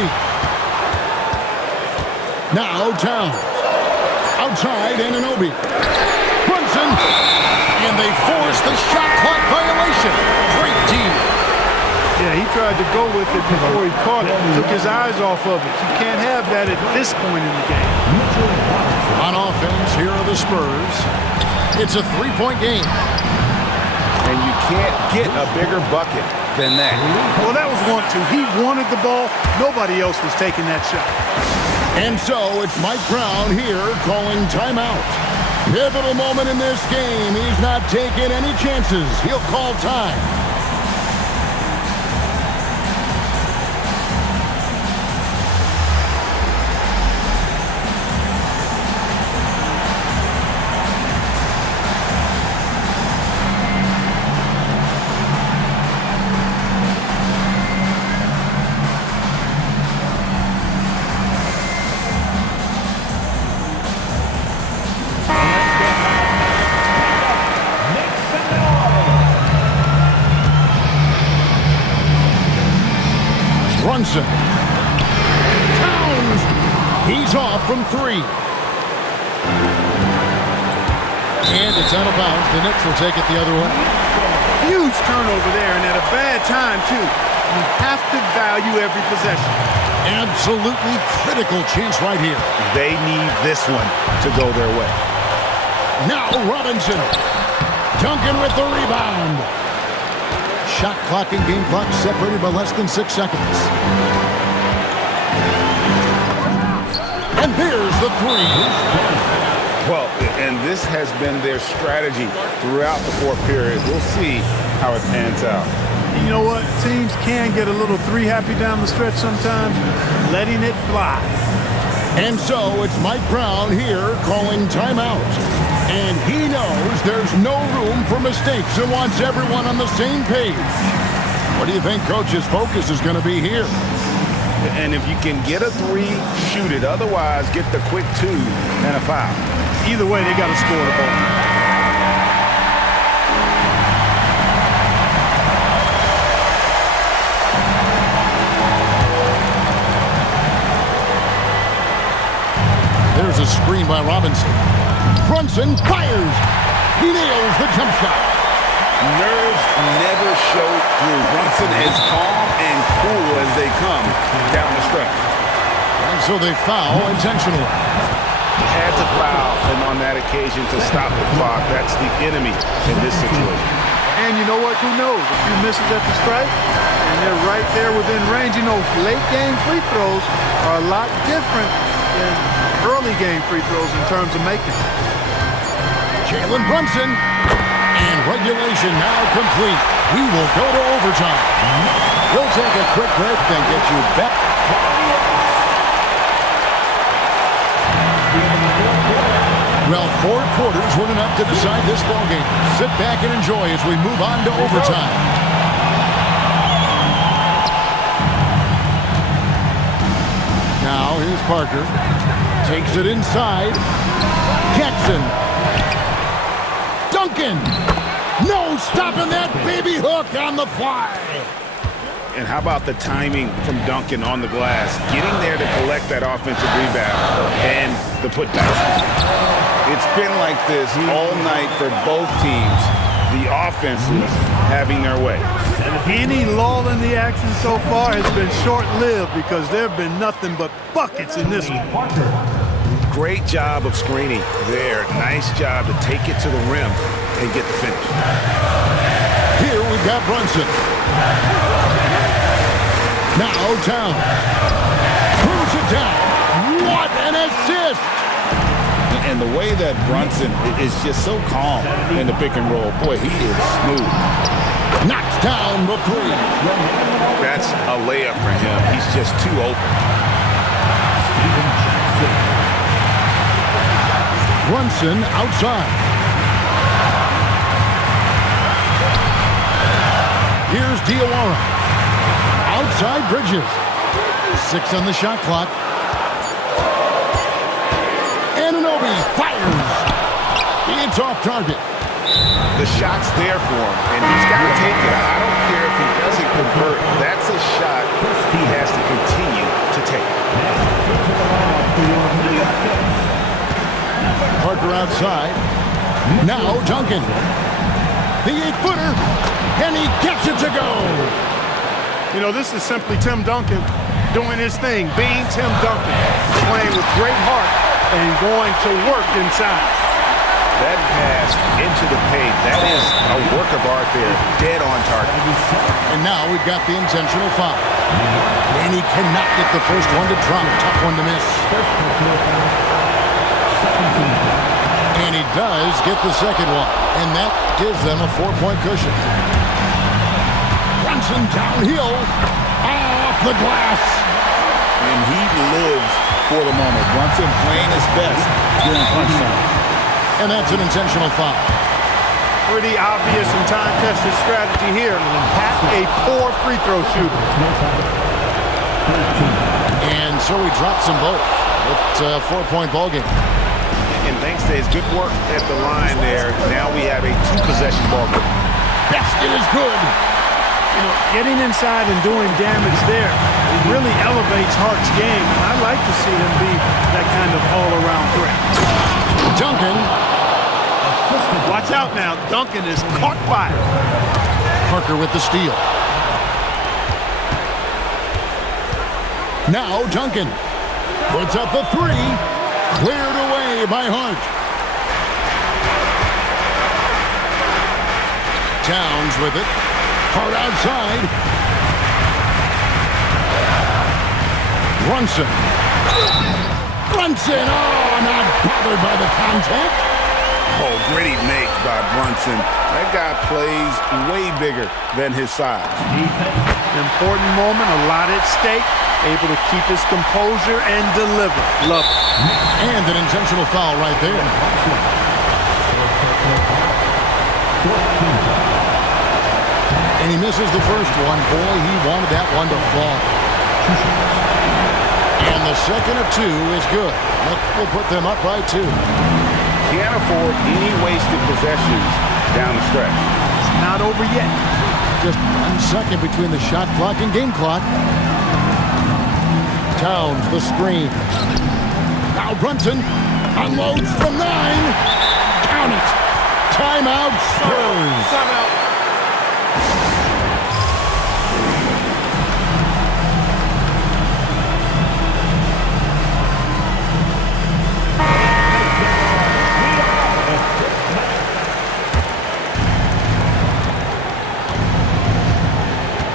Ananobi. Now Towns. Outside Ananobi. Brunson. And they force the shot clock violation. Great team. Yeah, he tried to go with it before he caught it. Took his eyes off of it. You can't have that at this point in the game. On offense, here are the Spurs. It's a three-point game. And you can't get a bigger bucket than that. Well, that was 1-2. He wanted the ball. Nobody else was taking that shot. And so it's Mike Brown here calling timeout. Pivotal moment in this game. He's not taking any chances. He'll call time. Brunson. Towns. He's off from three. And it's out of bounds. The Knicks will take it the other way. Huge turnover there, and at a bad time, too. You have to value every possession. Absolutely critical chance right here. They need this one to go their way. Now Robinson. Duncan with the rebound. Shot clock and game clock separated by less than 6 seconds. And there's the three. Well, and this has been their strategy throughout the fourth period. We'll see how it pans out. You know what? Teams can get a little three-happy down the stretch sometimes, letting it fly. And so it's Mike Brown here calling timeout. And he knows there's no room for mistakes and wants everyone on the same page. What do you think Coach's focus is going to be here? And if you can get a three, shoot it. Otherwise, get the quick two and a foul. Either way, they got to score the ball. There's a screen by Robinson. Brunson fires. He nails the jump shot. Nerves never show through. Brunson is calm and cool as they come down the stretch. And so they foul intentionally. Had to foul, and on that occasion to stop the clock. That's the enemy in this situation. And you know what? Who knows? A few misses at the strike, and they're right there within range. You know, late game free throws are a lot different than early game free throws in terms of making. Jalen Brunson. And regulation now complete. We will go to overtime. We'll take a quick break, then get you back. Well, 4 quarters weren't enough to decide this ballgame. Sit back and enjoy as we move on to overtime. Now here's Parker. Takes it inside. Jackson. Duncan. No stopping that baby hook on the fly. And how about the timing from Duncan on the glass, getting there to collect that offensive rebound and the putback. It's been like this all night for both teams. The offenses having their way. Any lull in the action so far has been short-lived because there have been nothing but buckets in this one. Great job of screening there. Nice job to take it to the rim and get the finish. Here we've got Brunson. Now Towns. Throws it down. What an assist! And the way that Brunson is just so calm in the pick and roll. Boy, he is smooth. Knocks down the three. That's a layup for him. He's just too open. Brunson outside. Here's Diawara. Outside Bridges. 6 on the shot clock. Ananobi fires. It's off target. The shot's there for him, and he's got to take it. I don't care if he doesn't convert. That's a shot he has to continue to Parker outside. Now Duncan. The 8-footer. And he gets it to go. You know, this is simply Tim Duncan doing his thing, being Tim Duncan, playing with great heart and going to work inside. That pass into the paint, that is a work of art there, dead on target. And now we've got the intentional foul. And he cannot get the first one to drop. Tough one to miss. And he does get the second one. And that gives them a 4-point cushion. Brunson downhill, off the glass. And he lives for the moment. Brunson playing his best during crunch time. And that's an intentional foul. Pretty obvious and time-tested strategy here. Pat, a poor free throw shooter. And so he drops them both. It's a 4-point ballgame. And thanks to his good work at the line there, now we have a 2-possession ballgame. Basket is good. You know, getting inside and doing damage there really elevates Hart's game. And I like to see him be that kind of all-around threat. Duncan. Watch out now. Duncan is caught fire. Parker with the steal. Now Duncan puts up the 3. Cleared away by Hart. Towns with it. Hart outside. Brunson. Oh, not bothered by the contact. Oh, gritty make by Brunson. That guy plays way bigger than his size. Important moment, a lot at stake. Able to keep his composure and deliver. Love it. And an intentional foul right there. And he misses the first one. Boy, he wanted that one to fall. And the second of 2 is good. That will put them up by 2. Can't afford any wasted possessions down the stretch. It's not over yet. Just 1 second between the shot clock and game clock. Towns, the screen. Now Brunson unloads from 9. Count it. Timeout Spurs. Timeout.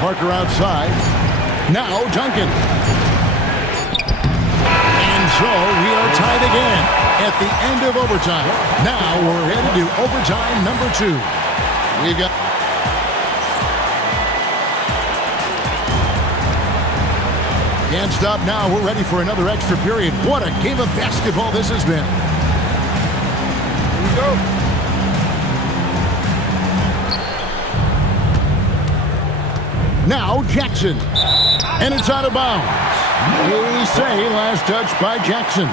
Parker outside. Now Duncan. And so we are tied again at the end of overtime. Now we're headed to overtime number 2. We got... Can't stop now. We're ready for another extra period. What a game of basketball this has been. Here we go. Now Jackson. And it's out of bounds. They say last touch by Jackson.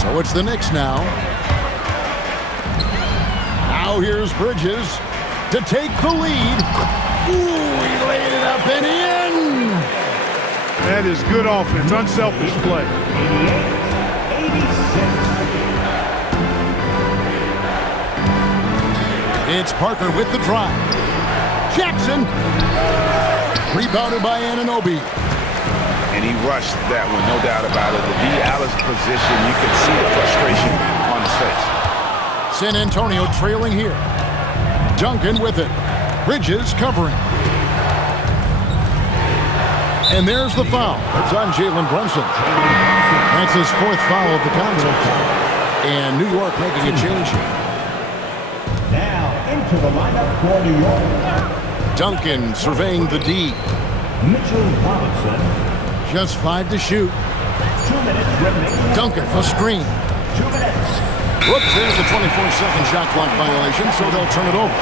So it's the Knicks now. Now here's Bridges to take the lead. Ooh, he laid it up and in. That is good offense, unselfish play. 86. It's Parker with the drive. Jackson. Rebounded by Anunoby. And he rushed that one, no doubt about it. The D. Alice position, you can see the frustration on his face. San Antonio trailing here. Duncan with it. Bridges covering. And there's the foul. It's on Jalen Brunson. That's his 4th foul of the contest. And New York making a change here. Now into the lineup for New York. Duncan surveying the D. Mitchell Robinson. Just 5 to shoot. 2 minutes remaining. Duncan for screen. 2 minutes. Whoops, there's a 24-second shot clock violation, so they'll turn it over.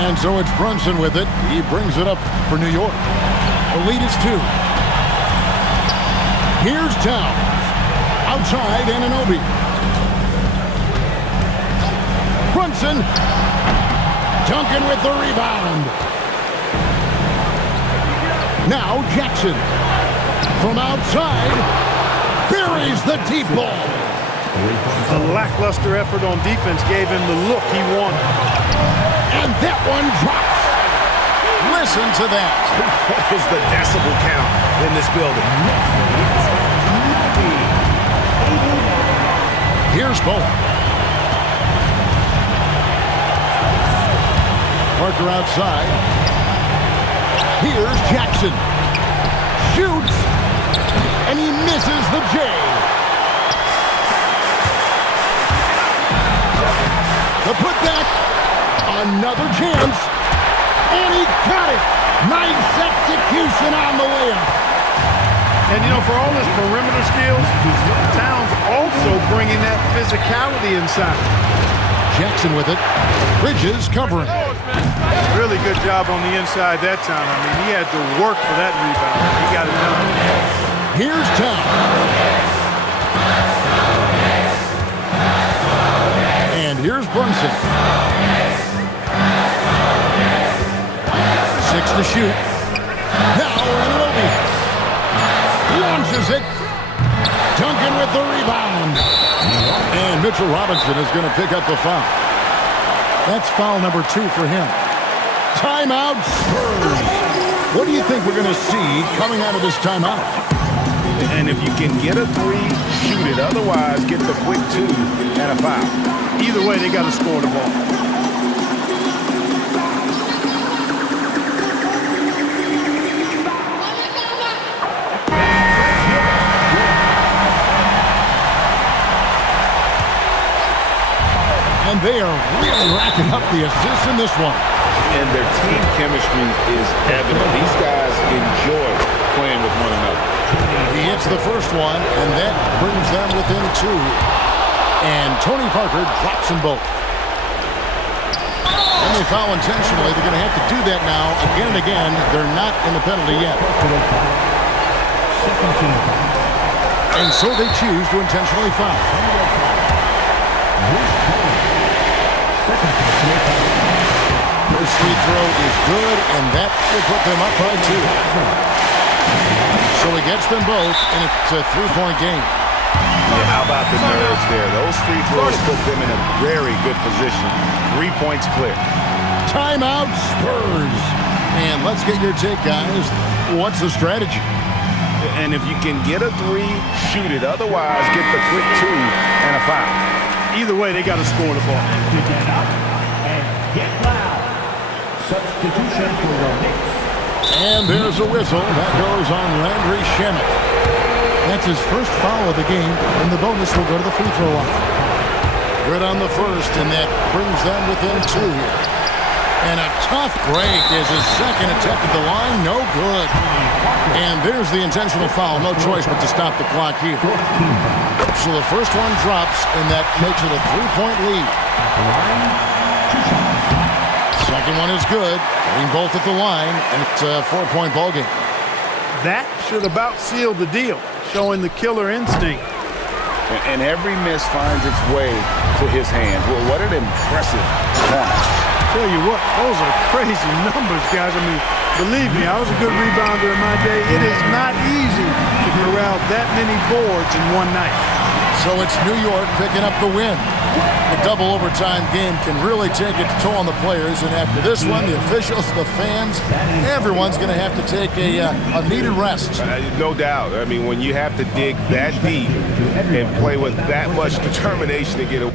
And so it's Brunson with it. He brings it up for New York. The lead is 2. Here's Towns. Outside, Anunoby. Brunson. Duncan with the rebound. Now Jackson. From outside, buries the deep ball. A lackluster effort on defense gave him the look he wanted. And that one drops. Listen to that. What is the decibel count in this building? Here's Bowen. Parker outside. Here's Jackson. Shoots. And he misses the J. The putback. Another chance. And he got it. Nice execution on the layup. And, you know, for all his perimeter skills, Towns also bringing that physicality inside. Jackson with it. Bridges covering. Really good job on the inside that time. I mean, he had to work for that rebound. He got it done. Here's Towns. And here's Brunson. 6 to shoot. Now Anunoby launches it. Duncan with the rebound. And Mitchell Robinson is going to pick up the foul. That's foul number 2 for him. Timeout Spurs. What do you think we're going to see coming out of this timeout? And if you can get a 3, shoot it. Otherwise, get the quick 2 and a foul. Either way, they got to score the ball. And they are really racking up the assists in this one. And their team chemistry is evident. These guys enjoy playing with one another. He hits the first one, and that brings them within 2. And Tony Parker drops them both. And they foul intentionally. They're going to have to do that now again and again. They're not in the penalty yet. And so they choose to intentionally foul. First free throw is good, and that will put them up by 2. So he gets them both, and it's a 3-point game. Yeah, how about the nerves there? Those free throws put them in a very good position. 3 points clear. Timeout Spurs. And let's get your take, guys. What's the strategy? And if you can get a 3, shoot it. Otherwise, get the quick 2 and a foul. Either way, they got to score the ball. Get up and get loud. Substitution for the Knicks. And there's a whistle. That goes on Landry Shamet. That's his first foul of the game, and the bonus will go to the free throw line. Good on the first, and that brings them within 2 here. And a tough break is his second attempt at the line. No good. And there's the intentional foul. No choice but to stop the clock here. So the first one drops, and that makes it a 3-point lead. Second one is good. Getting both at the line, and it's a 4-point ball game. That should about seal the deal, showing the killer instinct. And every miss finds its way to his hands. Well, what an impressive performance. Tell you what, those are crazy numbers, guys. I mean, believe me, I was a good rebounder in my day. It is not easy to corral that many boards in one night. So it's New York picking up the win. The double overtime game can really take its toll on the players, and after this one, the officials, the fans, everyone's going to have to take a needed rest. No doubt. I mean, when you have to dig that deep and play with that much determination to get a